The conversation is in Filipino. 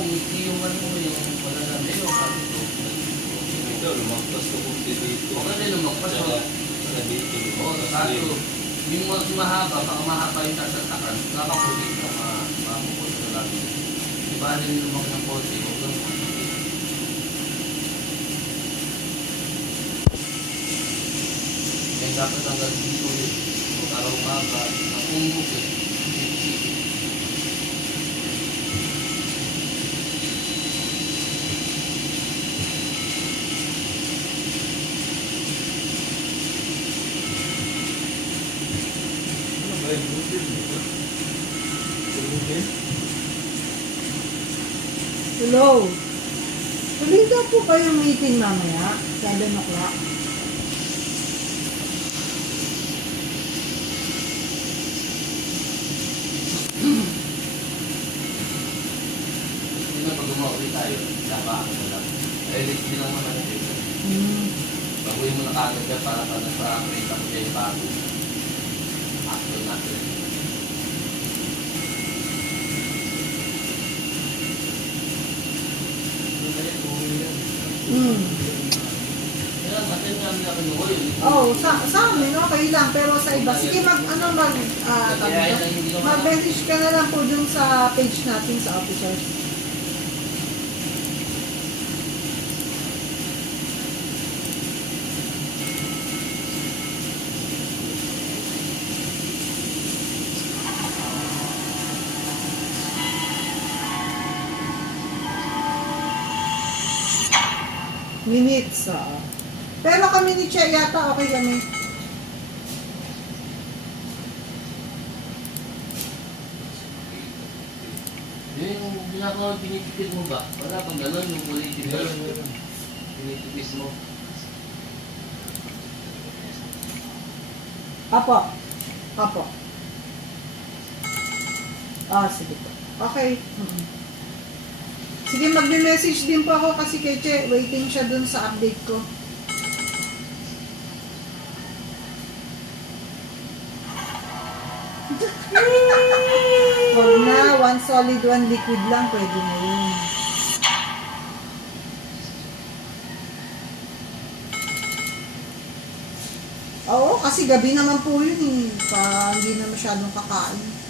yung ano mo, yung wala na meron, sabi ko. Ito, lumagpas ko kung dito. Okay na lumagpas ko. Sa dito, Oo, lumagpas sabi din. ko, yung mas mahaba, baka mahaba yung sasatakan, nakapulit ka, makapupos na lang. Di ba rin lumag ng konti, huwag lang konti. Kaya dapat hanggang dito ulit, kung araw umaga, ang umuk eh. Ano ba yung budil? Budil? Hello. Tuloy daw po kayong meeting mamaya, 7 o'clock. Hindi na pag umauwi tayo, dapat ako na lang. Eh, hindi lang naman natin. Baguhin mo na kagad ka para create ako kayo bago. After natin. Kaya natin nga nila kinuha yun. Oh, sa amin, okay lang. Pero sa iba, sige mag-message ka na lang po dun sa page natin sa officers. Minutes, Pero kami ni Che yata, okay kami. Yung ginagawa, pinipipit mo ba? Wala pang gano'n yung ulitin mo. Meron. Pinipipis mo. Apo. Apo. Sige po. Okay. Sige, magme-message din po ako kasi kay Che, waiting siya dun sa update ko. Huwag na, one solid, one liquid lang, pwede na yun. Oo, kasi gabi naman po yun eh. Hindi na masyadong kakain.